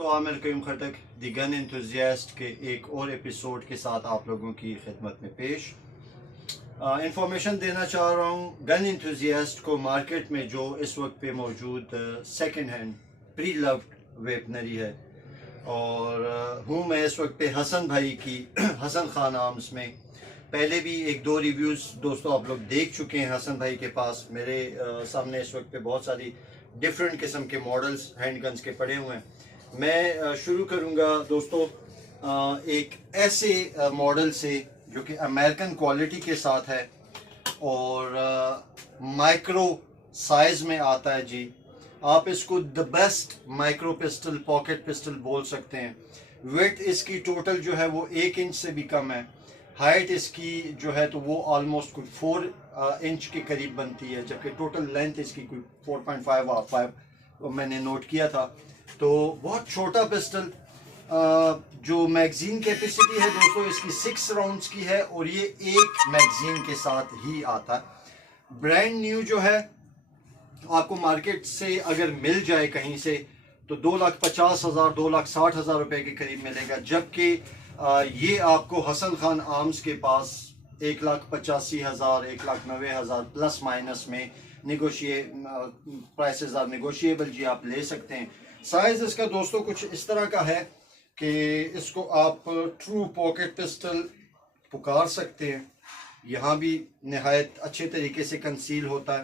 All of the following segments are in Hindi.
दोस्तों, आमिर कयूम खटक द गन एंथुजियास्ट के एक और एपिसोड के साथ आप लोगों की खिदमत में पेश इंफॉर्मेशन देना चाह रहा हूँ। गन एंथुजियास्ट को मार्केट में जो इस वक्त पे मौजूद second hand pre loved weaponry है और हूँ मैं इस वक्त पे हसन भाई की हसन खान आर्म्स में। पहले भी एक दो रिव्यूज़ दोस्तों आप लोग देख चुके हैं हसन भाई के पास। मेरे सामने इस वक्त पे बहुत सारी डिफरेंट किस्म के मॉडल्स हैंड गन्स के पड़े हुए हैं। मैं शुरू करूंगा दोस्तों एक ऐसे मॉडल से जो कि अमेरिकन क्वालिटी के साथ है और माइक्रो साइज में आता है जी। आप इसको the best micro pistol pocket pistol बोल सकते हैं। वेट इसकी टोटल जो है वो 1 इंच से भी कम है। हाइट इसकी जो है तो वो ऑलमोस्ट कोई 4 इंच के करीब बनती है, जबकि टोटल लेंथ इसकी कोई 4.5 और 5 मैंने नोट किया था। तो बहुत छोटा पिस्टल। जो मैगजीन कैपेसिटी है दोस्तों इसकी 6 राउंड्स की है और ये एक मैगजीन के साथ ही आता है। ब्रांड न्यू जो है आपको मार्केट से अगर मिल जाए कहीं से तो 2,50,000 2,60,000 रुपए के करीब मिलेगा, जबकि ये आपको हसन खान आर्म्स के पास 1,85,000 1,90,000 प्लस माइनस में प्राइसेस आर नेगोशिएबल जी, आप ले सकते हैं। साइज इसका दोस्तों कुछ इस तरह का है कि इसको आप ट्रू पॉकेट पिस्टल पुकार सकते हैं। यहाँ भी नहायत अच्छे तरीके से कंसील होता है,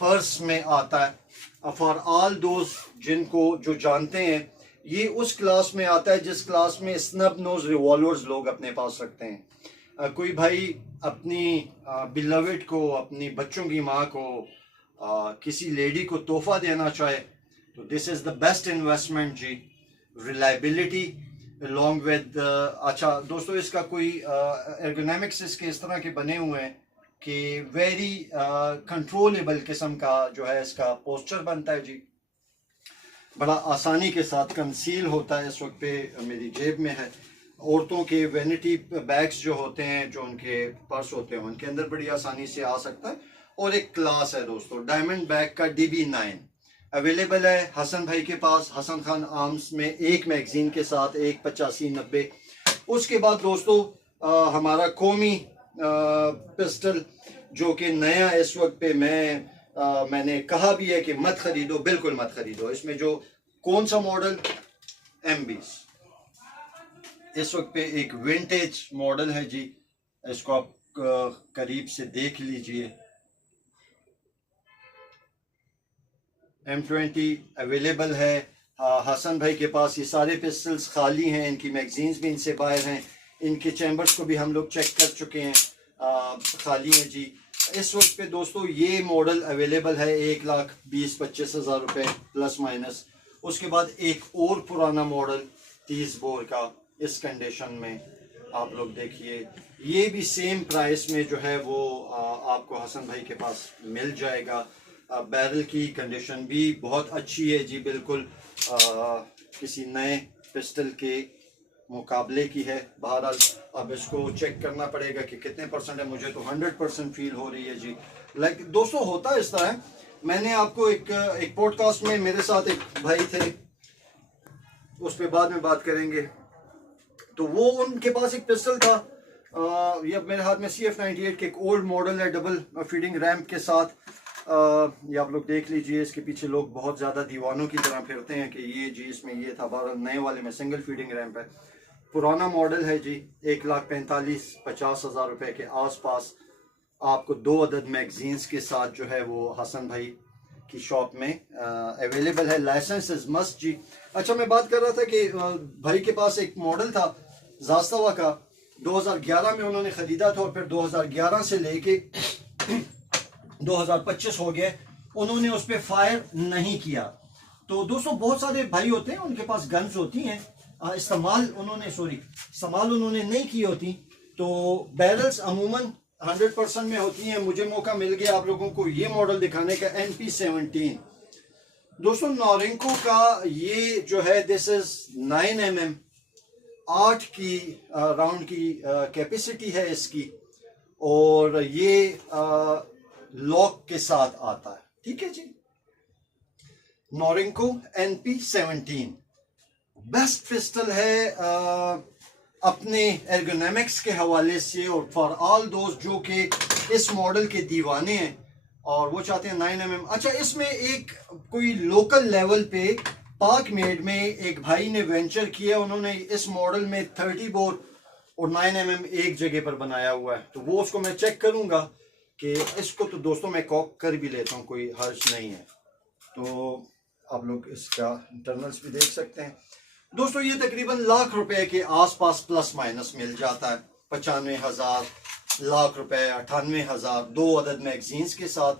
पर्स में आता है। फॉर ऑल दोज जिनको जो जानते हैं, ये उस क्लास में आता है जिस क्लास में स्नब नोज रिवॉल्वर्स लोग अपने पास रखते हैं। कोई भाई अपनी बिलवेड को, अपनी बच्चों की माँ को, किसी लेडी को तोहफा देना चाहे तो this is the best investment जी। रिलायबिलिटी अलॉन्ग विद अच्छा दोस्तों इसका कोई एर्गोनॉमिक्स इसके इस तरह के बने हुए हैं कि वेरी कंट्रोलेबल किस्म का जो है इसका पोस्चर बनता है जी। बड़ा आसानी के साथ कंसील होता है। इस वक्त पे मेरी जेब में है। औरतों के वैनिटी बैग्स जो होते हैं, जो उनके पर्स होते हैं, उनके अंदर बड़ी आसानी से आ सकता है। और एक क्लास है दोस्तों डायमंड बैग का DB9 अवेलेबल है हसन भाई के पास, हसन खान आर्म्स में, एक मैगजीन के साथ, 1.85-90। उसके बाद दोस्तों हमारा कौमी पिस्टल जो कि नया इस वक्त पे मैंने कहा भी है कि मत खरीदो, बिल्कुल मत खरीदो। इसमें जो कौन सा मॉडल M20 इस वक्त पे एक विंटेज मॉडल है जी। इसको आप करीब से देख लीजिए। M20 अवेलेबल है हसन भाई के पास। ये सारे पिस्टल्स खाली हैं, इनकी मैगजीन्स भी इनसे बाहर हैं, इनके चैम्बर्स को भी हम लोग चेक कर चुके हैं, खाली हैं जी। इस वक्त पे दोस्तों ये मॉडल अवेलेबल है 1,20,25,000 रुपये प्लस माइनस। उसके बाद एक और पुराना मॉडल 30 बोर का इस कंडीशन में आप लोग देखिए, ये भी सेम प्राइस में जो है वो आपको हसन भाई के पास मिल जाएगा। बैरल की कंडीशन भी बहुत अच्छी है जी, बिल्कुल किसी नए पिस्टल के मुकाबले की है। बहरहाल अब इसको चेक करना पड़ेगा कि कितने परसेंट है। मुझे तो 100% फील हो रही है जी। लाइक दोस्तों होता है इस तरह, मैंने आपको एक पॉडकास्ट में मेरे साथ एक भाई थे, उस पर बाद में बात करेंगे। तो वो उनके पास एक पिस्टल था, ये मेरे हाथ में CF98 के एक ओल्ड मॉडल है डबल फीडिंग रैम्प के साथ। ये आप लोग देख लीजिए। इसके पीछे लोग बहुत ज़्यादा दीवानों की तरह फिरते हैं कि ये जी इसमें ये था। बारह नए वाले में सिंगल फीडिंग रैम्प है। पुराना मॉडल है जी। 1,45,50,000 रुपए के आसपास आपको 2 अदद मैगजीन्स के साथ जो है वो हसन भाई की शॉप में अवेलेबल है। लाइसेंस इज मस्ट जी। अच्छा, मैं बात कर रहा था कि भाई के पास एक मॉडल था ज़ास्तावा का, 2011 में उन्होंने ख़रीदा था और फिर 2011 से लेके 2025 हो गया, उन्होंने उस पर फायर नहीं किया। तो दोस्तों बहुत सारे भाई होते हैं उनके पास गन्स होती हैं, इस्तेमाल उन्होंने नहीं की होती। तो बैरल्स अमूमन 100% में होती हैं। मुझे मौका मिल गया आप लोगों को ये मॉडल दिखाने का, MP17 दोस्तों नॉरिंको का। ये जो है दिस इज 9mm 8 की राउंड की कैपेसिटी है इसकी, और ये लॉक के साथ आता है। ठीक है जी। नॉरिंको NP17 बेस्ट पिस्टल है अपने एर्गोनॉमिक्स के हवाले से, और फॉर ऑल दोस्त जो कि इस मॉडल के दीवाने हैं और वो चाहते हैं 9mm। अच्छा, इसमें एक कोई लोकल लेवल पे पाक मेड में एक भाई ने वेंचर किया, उन्होंने इस मॉडल में 30 बोर और 9mm एक जगह पर बनाया हुआ है, तो वो उसको मैं चेक करूंगा कि इसको तो दोस्तों मैं कॉक कर भी लेता हूँ, कोई हर्ज नहीं है। तो आप लोग इसका इंटरनल्स भी देख सकते हैं दोस्तों। ये तकरीबन लाख रुपए के आसपास प्लस माइनस मिल जाता है, 95,000, लाख रुपए, 98,000, 2 अदद मैगजीन्स के साथ।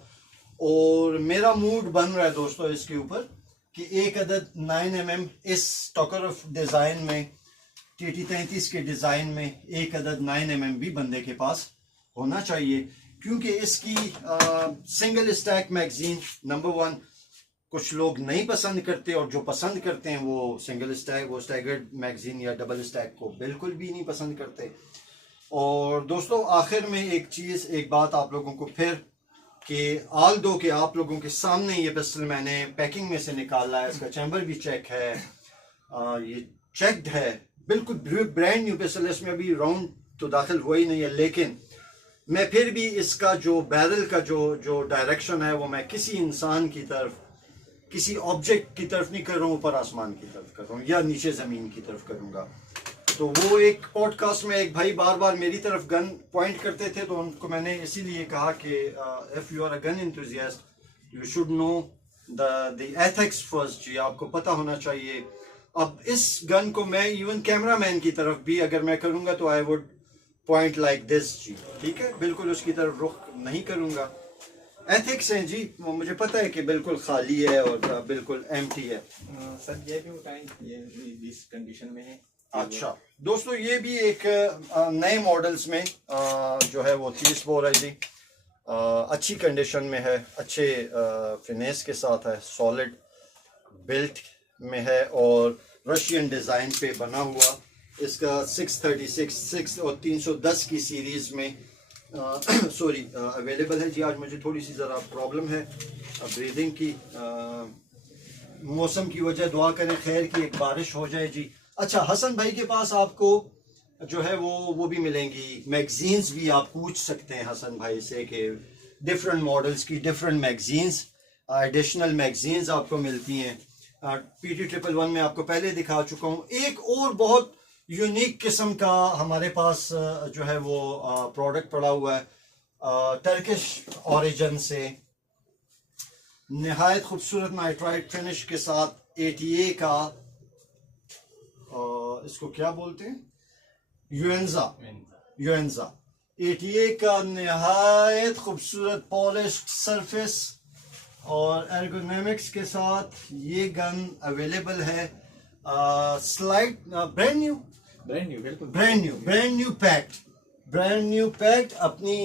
और मेरा मूड बन रहा है दोस्तों इसके ऊपर कि एक अदद 9mm इस टोकरफ डिज़ाइन में, TT33 के डिज़ाइन में एक अदद 9mm भी बंदे के पास होना चाहिए, क्योंकि इसकी सिंगल स्टैक मैगजीन नंबर 1 कुछ लोग नहीं पसंद करते, और जो पसंद करते हैं वो सिंगल स्टैक, वो स्टैगर्ड मैगजीन या डबल स्टैक को बिल्कुल भी नहीं पसंद करते। और दोस्तों आखिर में एक बात आप लोगों को फिर, कि आल दो कि आप लोगों के सामने ये पिस्टल मैंने पैकिंग में से निकाला है, इसका चैम्बर भी चेक है, ये चेक्ड है, बिल्कुल ब्रांड न्यू पिस्टल है, इसमें अभी राउंड तो दाखिल हुआ ही नहीं है। लेकिन मैं फिर भी इसका जो बैरल का जो डायरेक्शन है वो मैं किसी इंसान की तरफ, किसी ऑब्जेक्ट की तरफ नहीं कर रहा हूँ, ऊपर आसमान की तरफ कर रहा हूँ या नीचे ज़मीन की तरफ करूँगा। तो वो एक पॉडकास्ट में एक भाई बार बार मेरी तरफ गन पॉइंट करते थे, तो उनको मैंने इसीलिए कहा कि if you are a gun enthusiast you should know the ethics first जी, आपको पता होना चाहिए। अब इस गन को मैं इवन कैमरामैन की तरफ भी अगर मैं करूँगा तो I would point like this जी, ठीक है, बिल्कुल उसकी तरफ रुख नहीं करूँगा। एथिक्स हैं जी, वो मुझे पता है कि बिल्कुल खाली है और बिल्कुल एम्प्टी है। सर ये भी उठाएं, ये इस कंडीशन में है। अच्छा दोस्तों, ये भी एक नए मॉडल्स में जो है वो 30 बोर है जी, अच्छी कंडीशन में है, अच्छे फिनेस के साथ है, सॉलिड बिल्ट में है और रशियन डिज़ाइन पे बना हुआ। इसका 636 और 310 की सीरीज़ में सॉरी अवेलेबल है जी। आज मुझे थोड़ी सी ज़रा प्रॉब्लम है ब्रीदिंग की, मौसम की वजह, दुआ करें खैर की एक बारिश हो जाए जी। अच्छा, हसन भाई के पास आपको जो है वो भी मिलेंगी, मैगजीन्स भी आप पूछ सकते हैं हसन भाई से कि डिफरेंट मॉडल्स की डिफरेंट मैगजीन्स, एडिशनल मैगजीन्स आपको मिलती हैं। PT111 में आपको पहले दिखा चुका हूँ। एक और बहुत यूनिक किस्म का हमारे पास जो है वो प्रोडक्ट पड़ा हुआ है, टर्किश ओरिजिन से, नहायत खूबसूरत नाइट्राइट फिनिश के साथ, ATA का इसको क्या बोलते हैं, यूएंजा ATA का नहायत खूबसूरत पॉलिश्ड सरफेस और एर्गोनॉमिक्स के साथ ये गन अवेलेबल है। स्लाइड ब्रांड न्यू पैक्ड अपनी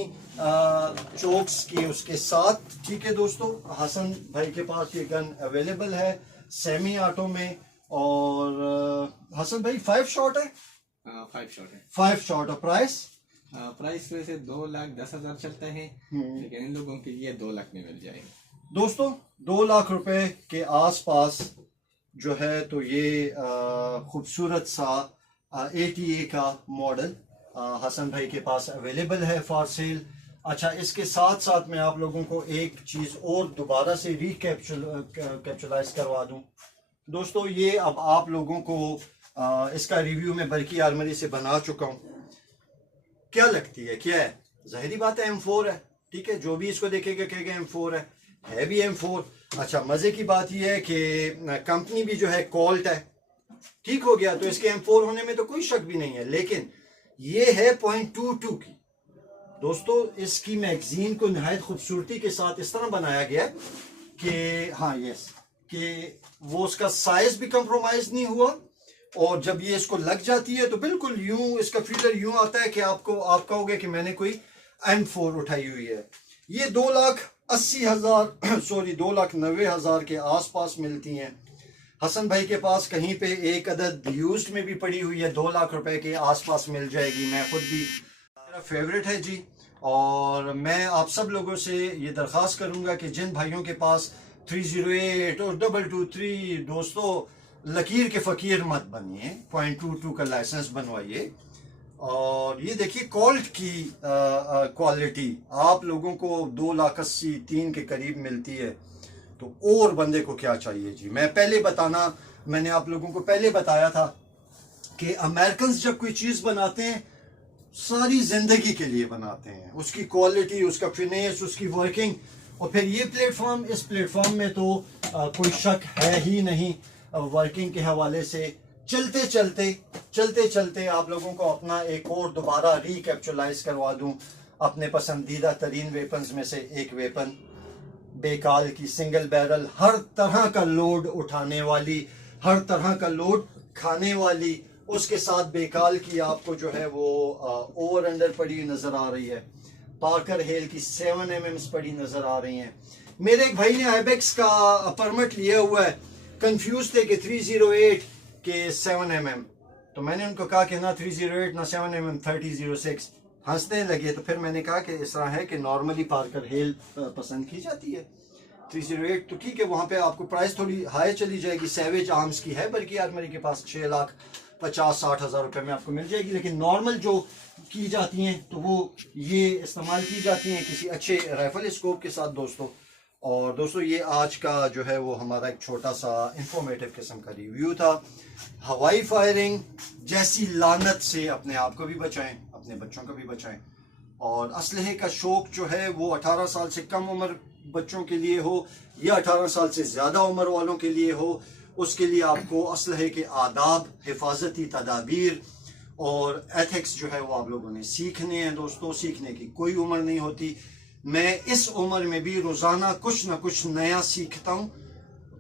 चोक्स की उसके साथ, ठीक है दोस्तों। हसन भाई के पास ये गन अवेलेबल है सेमी ऑटो में, और हसन भाई 5 शॉट है, 5 शॉट। और प्राइस वैसे 2,10,000 चलता है, लेकिन इन लोगों के लिए 2 लाख में मिल जाएगा दोस्तों, 2 लाख रुपए के आसपास जो है। तो ये खूबसूरत सा ATA का मॉडल हसन भाई के पास अवेलेबल है फॉर सेल। अच्छा, इसके साथ साथ मैं आप लोगों को एक चीज़ और दोबारा से कैप्चुलाइज करवा दूं दोस्तों। ये अब आप लोगों को इसका रिव्यू मैं बल्कि आर्मरी से बना चुका हूँ। क्या लगती है, क्या है, जाहिरी बात है M4 है, ठीक है, जो भी इसको देखेगा कहेगा M4 है भी M4। अच्छा, मजे की बात यह है कि कंपनी भी जो है कोल्ट है, ठीक हो गया, तो इसके M4 होने में तो कोई शक भी नहीं है। लेकिन ये है .22 की दोस्तों। इसकी मैगजीन को नहायत खूबसूरती के साथ इस तरह बनाया गया कि हाँ यस, कि वो उसका साइज भी कंप्रोमाइज नहीं हुआ, और जब ये इसको लग जाती है तो बिल्कुल यूं इसका फीलर यूं आता है कि आप कहोगे कि मैंने कोई M4 उठाई हुई है। ये 2,80,000 सॉरी 2,90,000 के आसपास मिलती हैं। हसन भाई के पास कहीं पे एक अदद यूज्ड में भी पड़ी हुई है, 2 लाख रुपए के आसपास मिल जाएगी। मैं खुद भी, मेरा फेवरेट है जी, और मैं आप सब लोगों से ये दरख्वास्त करूंगा कि जिन भाइयों के पास 308 और 223 दोस्तों लकीर के फ़कीर मत बनिए, 0.22 का लाइसेंस बनवाइए। और ये देखिए कोल्ट की क्वालिटी आप लोगों को 2,80,000 3 के करीब मिलती है, तो और बंदे को क्या चाहिए जी। मैंने आप लोगों को पहले बताया था कि अमेरिकन जब कोई चीज़ बनाते हैं सारी जिंदगी के लिए बनाते हैं, उसकी क्वालिटी, उसका फिनिश, उसकी वर्किंग। और फिर ये प्लेटफॉर्म, इस प्लेटफॉर्म में तो कोई शक है ही नहीं वर्किंग के हवाले से। चलते चलते आप लोगों को अपना एक और दोबारा रिकैप्चुलाइज करवा दूं अपने पसंदीदा तरीन वेपन्स में से एक वेपन, बेकाल की सिंगल बैरल, हर तरह का लोड उठाने वाली, हर तरह का लोड खाने वाली। उसके साथ बेकाल की आपको जो है वो ओवर अंडर पड़ी नजर आ रही है, पार्कर हेल की 7mm पड़ी नजर आ रही हैं। मेरे एक भाई ने आईबेक्स का परमिट लिया हुआ है, कंफ्यूज थे कि 308 के 7mm, तो मैंने उनको कहा कि ना 308 ना 7mm 3006, हंसने लगे। तो फिर मैंने कहा कि इस तरह है कि नॉर्मली पार्कर हेल पसंद की जाती है, 308 तो ठीक है, वहाँ पे आपको प्राइस थोड़ी हाई चली जाएगी, सैवेज आर्म्स की है, बल्कि यार मेरे के पास 6,50,60,000 रुपये में आपको मिल जाएगी। लेकिन नॉर्मल जो की जाती हैं तो वो ये इस्तेमाल की जाती हैं किसी अच्छे राइफल स्कोप के साथ दोस्तों। और दोस्तों ये आज का जो है वो हमारा एक छोटा सा इंफॉर्मेटिव किस्म का रिव्यू था। हवाई फायरिंग जैसी लानत से अपने आप को भी बचाएं, अपने बच्चों को भी बचाएं। और असलहे का शौक जो है वो 18 साल से कम उम्र बच्चों के लिए हो या 18 साल से ज़्यादा उम्र वालों के लिए हो, उसके लिए आपको असलहे के आदाब, हिफाजती तदाबीर और एथिक्स जो है वो आप लोगों ने सीखने हैं दोस्तों। सीखने की कोई उम्र नहीं होती। मैं इस उम्र में भी रोज़ाना कुछ ना कुछ नया सीखता हूँ,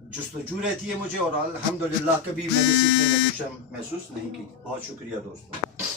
जुस्तजू रहती है मुझे, और अल्हम्दुलिल्लाह कभी मैंने सीखने में कुछ महसूस नहीं की। बहुत शुक्रिया दोस्तों।